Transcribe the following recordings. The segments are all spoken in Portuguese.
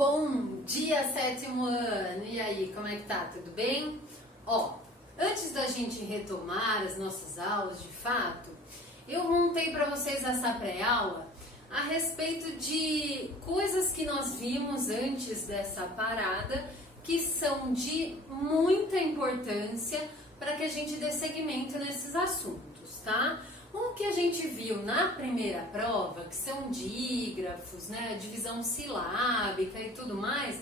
Bom dia, sétimo ano! E aí, como é que tá? Tudo bem? Ó, antes da gente retomar as nossas aulas de fato, eu montei para vocês essa pré-aula a respeito de coisas que nós vimos antes dessa parada que são de muita importância para que a gente dê seguimento nesses assuntos, tá? O que a gente viu na primeira prova, que são dígrafos, né, divisão silábica e tudo mais,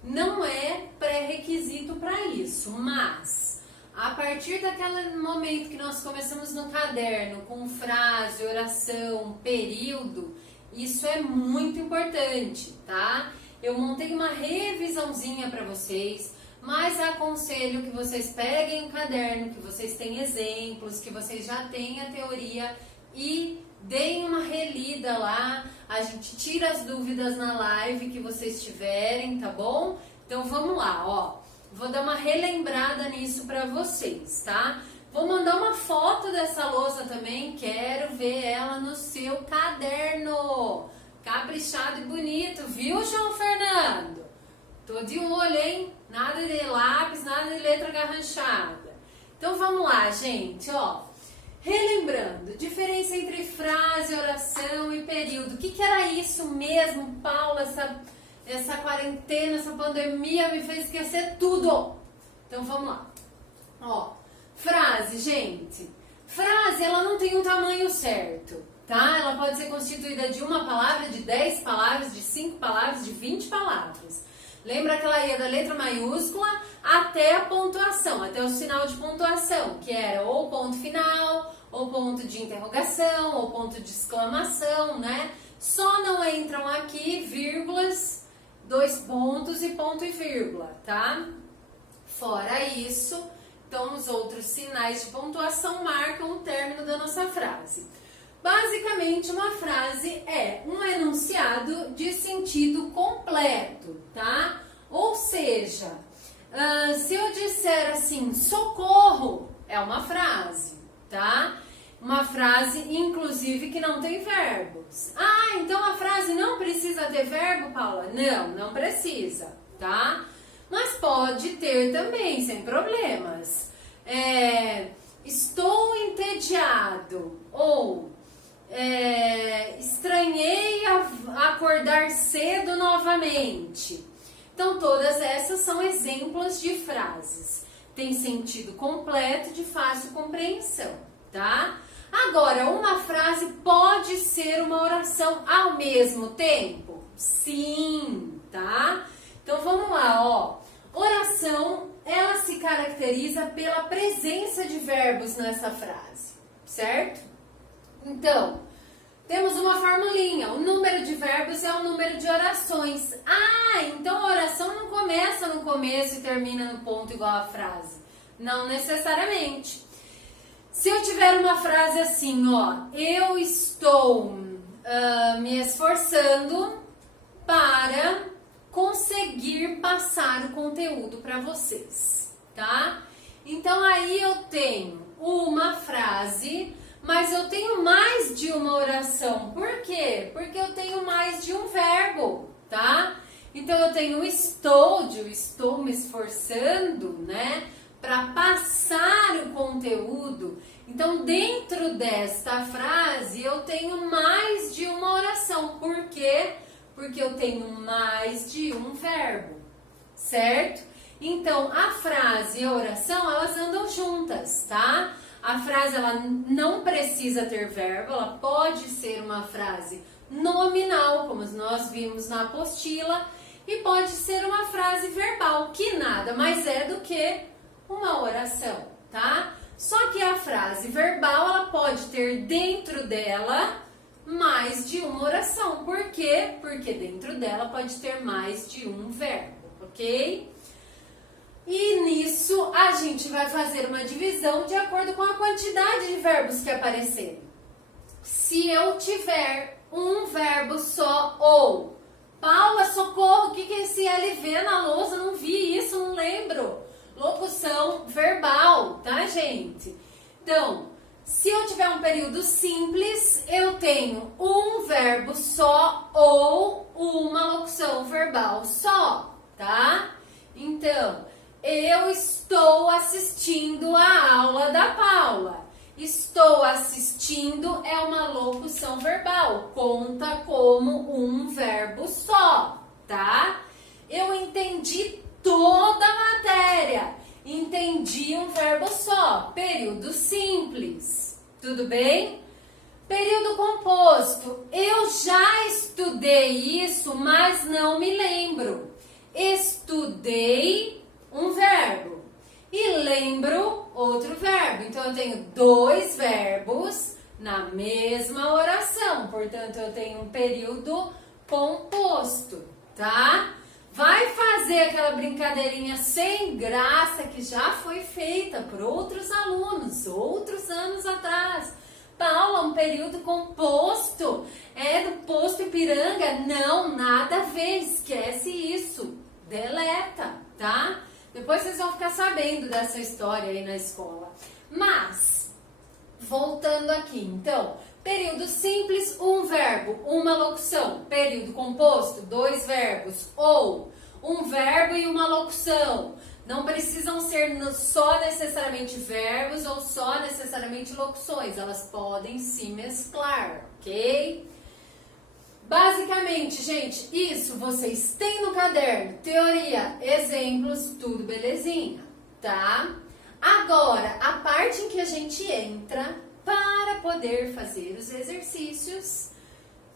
não é pré-requisito para isso, mas a partir daquele momento que nós começamos no caderno com frase, oração, período, isso é muito importante, tá? Eu montei uma revisãozinha para vocês, mas aconselho que vocês peguem o caderno, que vocês tenham exemplos, que vocês já tenham a teoria e deem uma relida lá. A gente tira as dúvidas na live que vocês tiverem, tá bom? Então vamos lá, ó. Vou dar uma relembrada nisso pra vocês, tá? Vou mandar uma foto dessa lousa também, quero ver ela no seu caderno. Caprichado e bonito, viu, João Fernando? Tô de olho, hein? Nada de lápis, nada de letra garranchada. Então vamos lá, gente, ó. Relembrando, diferença entre frase, oração e período. O que era isso mesmo, Paula? Essa quarentena, essa pandemia me fez esquecer tudo. Então vamos lá. Ó, frase, gente. Frase, ela não tem um tamanho certo, tá? Ela pode ser constituída de uma palavra, de 10 palavras, de 5 palavras, de 20 palavras. Lembra que ela ia da letra maiúscula até a pontuação, até o sinal de pontuação, que era ou ponto final, ou ponto de interrogação, ou ponto de exclamação, né? Só não entram aqui vírgulas, 2 pontos e ponto e vírgula, tá? Fora isso, então os outros sinais de pontuação marcam o término da nossa frase. Basicamente, uma frase é um enunciado de sentido completo, tá? Ou seja, se eu disser assim, socorro, é uma frase, tá? Uma frase, inclusive, que não tem verbos. Ah, então a frase não precisa ter verbo, Paula? Não, não precisa, tá? Mas pode ter também, sem problemas. Estou entediado, ou estranhei acordar cedo novamente. Então todas essas são exemplos de frases. Tem sentido completo, de fácil compreensão, tá? Agora, uma frase pode ser uma oração ao mesmo tempo? Sim, tá? Então vamos lá, ó. Oração, ela se caracteriza pela presença de verbos nessa frase, certo? Então, temos uma formulinha, o número de verbos é o número de orações. Ah, então a oração não começa no começo e termina no ponto igual a frase. Não necessariamente. Se eu tiver uma frase assim, ó, eu estou me esforçando para conseguir passar o conteúdo para vocês, tá? Então aí eu tenho uma frase, mas eu tenho mais de uma oração. Por quê? Porque eu tenho mais de um verbo, tá? Então eu tenho o estou me esforçando, né? Para passar o conteúdo. Então dentro desta frase eu tenho mais de uma oração. Por quê? Porque eu tenho mais de um verbo, certo? Então a frase e a oração, elas andam juntas, tá? A frase, ela não precisa ter verbo, ela pode ser uma frase nominal, como nós vimos na apostila, e pode ser uma frase verbal, que nada mais é do que uma oração, tá? Só que a frase verbal, ela pode ter dentro dela mais de uma oração. Por quê? Porque dentro dela pode ter mais de um verbo, ok? E nisso a gente vai fazer uma divisão de acordo com a quantidade de verbos que aparecerem. Se eu tiver um verbo só, ou Paula, socorro, o que é esse LV na lousa? Não vi isso, não lembro. Locução verbal, tá, gente? Então, se eu tiver um período simples, eu tenho um verbo só ou uma locução verbal só. verbal, conta como um verbo só, tá? Eu entendi toda a matéria, entendi um verbo só, período simples, tudo bem? Período composto, eu já estudei isso, mas não me lembro. Estudei um verbo e lembro outro verbo. Então, eu tenho dois verbos na mesma oração. Portanto, eu tenho um período composto, tá? Vai fazer aquela brincadeirinha sem graça que já foi feita por outros alunos, outros anos atrás. Paula, um período composto é do posto Ipiranga? Não, nada a ver, esquece isso, deleta, tá? Depois vocês vão ficar sabendo dessa história aí na escola. Mas, voltando aqui, então, período simples, um verbo, uma locução. Período composto, dois verbos, ou um verbo e uma locução. Não precisam ser só necessariamente verbos ou só necessariamente locuções. Elas podem se mesclar, ok? Basicamente, gente, isso vocês têm no caderno. Teoria, exemplos, tudo belezinha, tá? Agora, a parte em que a gente entra para poder fazer os exercícios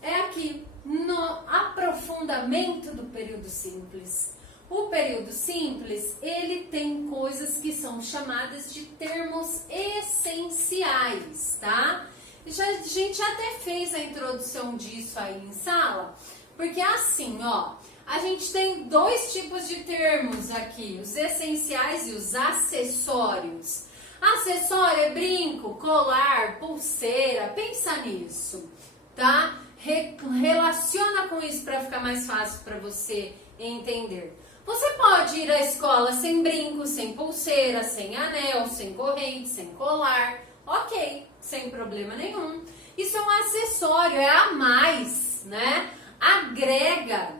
é aqui, no aprofundamento do período simples. O período simples, ele tem coisas que são chamadas de termos essenciais, tá? A gente até fez a introdução disso aí em sala, porque assim, ó, a gente tem dois tipos de termos aqui, os essenciais e os acessórios. Acessório é brinco, colar, pulseira, pensa nisso, tá? Relaciona com isso para ficar mais fácil para você entender. Você pode ir à escola sem brinco, sem pulseira, sem anel, sem corrente, sem colar. Ok, sem problema nenhum. Isso é um acessório, é a mais, né? Agrega.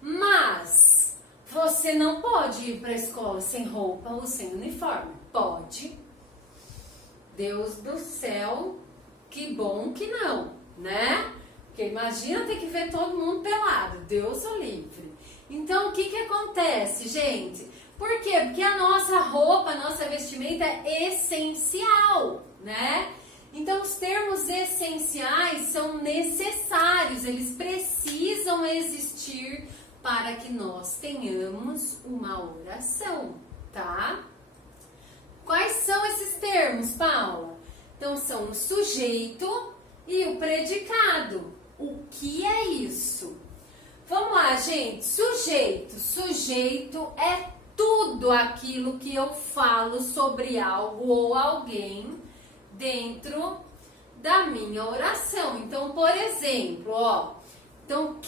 Mas você não pode ir para a escola sem roupa ou sem uniforme. Pode. Deus do céu, que bom que não, né? Porque imagina ter que ver todo mundo pelado. Deus o livre. Então, o que acontece, gente? Por quê? Porque a nossa roupa, a nossa vestimenta é essencial, né? Então, os termos essenciais são necessários, eles precisam existir para que nós tenhamos uma oração, tá? Quais são esses termos, Paula? Então, são o sujeito e o predicado. O que é isso? Vamos lá, gente. Sujeito. Sujeito é tudo aquilo que eu falo sobre algo ou alguém dentro da minha oração. Então, por exemplo, ó. Então,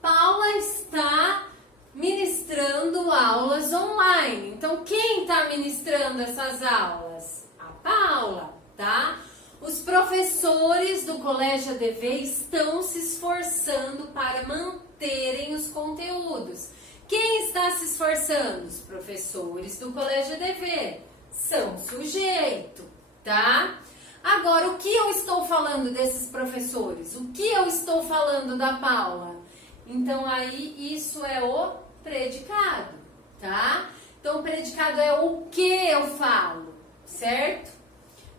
Paula está ministrando aulas online. Então, quem está ministrando essas aulas? A Paula, tá? Os professores do Colégio ADV estão se esforçando para manterem os conteúdos. Quem está se esforçando? Os professores do Colégio ADV são sujeito, tá? Agora, o que eu estou falando desses professores? O que eu estou falando da Paula? Então, aí, isso é o predicado, tá? Então, o predicado é o que eu falo, certo?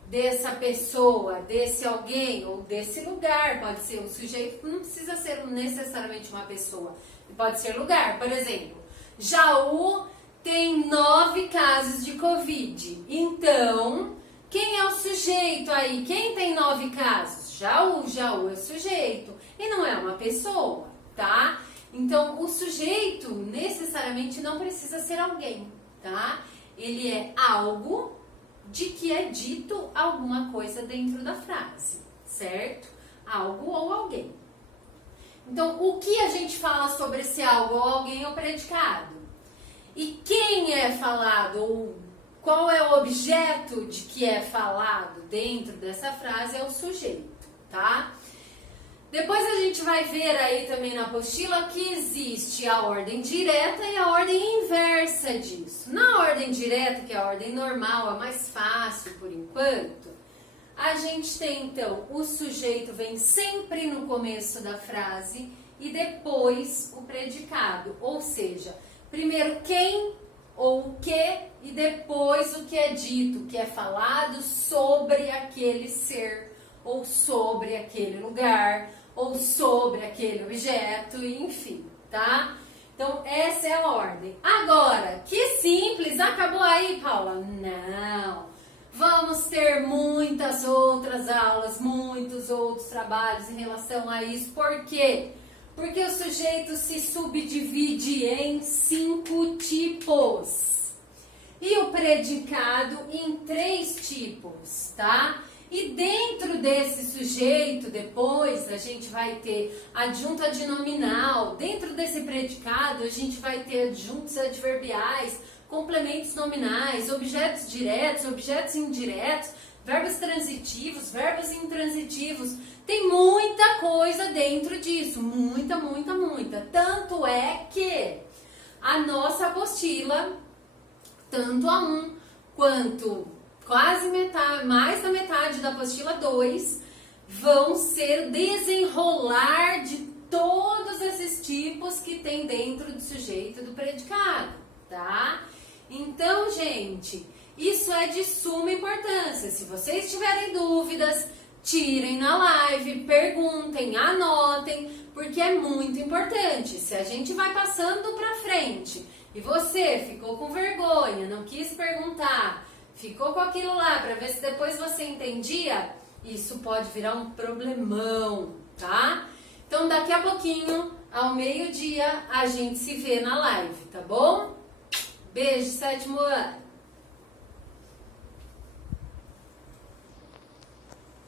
Dessa pessoa, desse alguém ou desse lugar, pode ser o sujeito, não precisa ser necessariamente uma pessoa, pode ser lugar. Por exemplo, Jaú tem 9 casos de Covid, então, quem é o sujeito aí? Quem tem 9 casos? Jaú é o sujeito e não é uma pessoa, tá? Então, o sujeito necessariamente não precisa ser alguém, tá? Ele é algo de que é dito alguma coisa dentro da frase, certo? Algo ou alguém. Então, o que a gente fala sobre esse algo ou alguém é o predicado. E quem é falado ou qual é o objeto de que é falado dentro dessa frase é o sujeito, tá? Depois a gente vai ver aí também na apostila que existe a ordem direta e a ordem inversa disso. Na ordem direta, que é a ordem normal, a mais fácil por enquanto, A gente tem, então, o sujeito vem sempre no começo da frase e depois o predicado. Ou seja, primeiro quem ou o que e depois o que é dito, que é falado sobre aquele ser, ou sobre aquele lugar, ou sobre aquele objeto, enfim, tá? Então, essa é a ordem. Agora, que simples, acabou aí, Paula? Não! Vamos ter muitas outras aulas, muitos outros trabalhos em relação a isso. Por quê? Porque o sujeito se subdivide em 5 tipos. E o predicado em 3 tipos, tá? E dentro desse sujeito, depois, a gente vai ter adjunto adnominal. Dentro desse predicado, a gente vai ter adjuntos adverbiais, complementos nominais, objetos diretos, objetos indiretos, verbos transitivos, verbos intransitivos. Tem muita coisa dentro disso, muita. Tanto é que a nossa apostila, tanto a 1 quanto quase metade, mais da metade da apostila 2, vão ser desenrolar de todos esses tipos que tem dentro do sujeito e do predicado, tá? Então, gente, isso é de suma importância. Se vocês tiverem dúvidas, tirem na live, perguntem, anotem, porque é muito importante. Se a gente vai passando pra frente e você ficou com vergonha, não quis perguntar, ficou com aquilo lá para ver se depois você entendia, isso pode virar um problemão, tá? Então, daqui a pouquinho, ao meio-dia, a gente se vê na live, tá bom? Beijo, 7º ano!